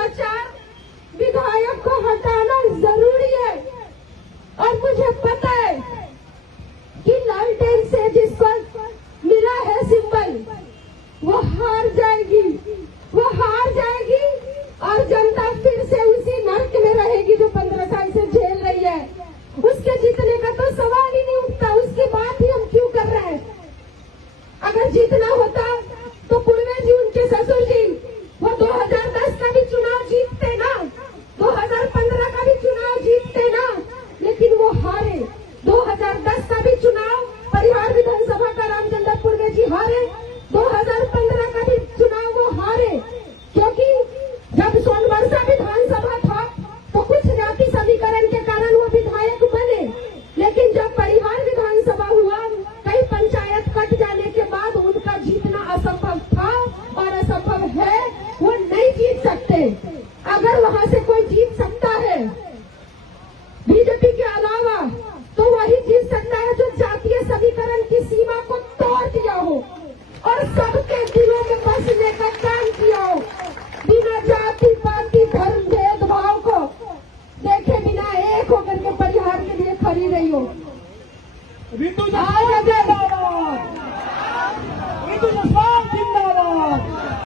भ्रष्टाचार विधायक को हटाना जरूरी है। और मुझे पता है कि लालटेन से जिस पर मिला है सिंबल वो हार जाएगी, वो हार जाएगी और जनता फिर से उसी नर्क में रहेगी जो 15 साल से झेल रही है। उसके जीतने का तो सवाल ही नहीं उठता, उसकी बात ही हम क्यों कर रहे हैं। अगर जीतना होता तो पूर्वे जी, उनके ससुर जी, वो 2010 का भी चुनाव जीतते ना, 2015 का भी चुनाव जीतते ना, लेकिन वो हारे। 2010 का भी चुनाव परिहार विधानसभा का रामचंद्र पूर्वे जी हारे, 2015 का भी चुनाव वो हारे, क्योंकि जब सोनवर्षा विधानसभा था तो कुछ जाति समीकरण के कारण वो विधायक बने, लेकिन जब परिहार विधानसभा हुआ, कई पंचायत कट जाने के बाद उनका जीतना असंभव था और असंभव है, वो नहीं जीत सकते। अगर वहां से कोई जीत सकता है बीजेपी के अलावा, तो वही जीत सकता है जो जातीय समीकरण की सीमा को तोड़ दिया हो और सबके दिलों में बसने का काम किया हो, बिना जाति पाति धर्म भेदभाव को देखे बिना एक होकर के परिहार के लिए खड़ी रही हो। रितु आज अगर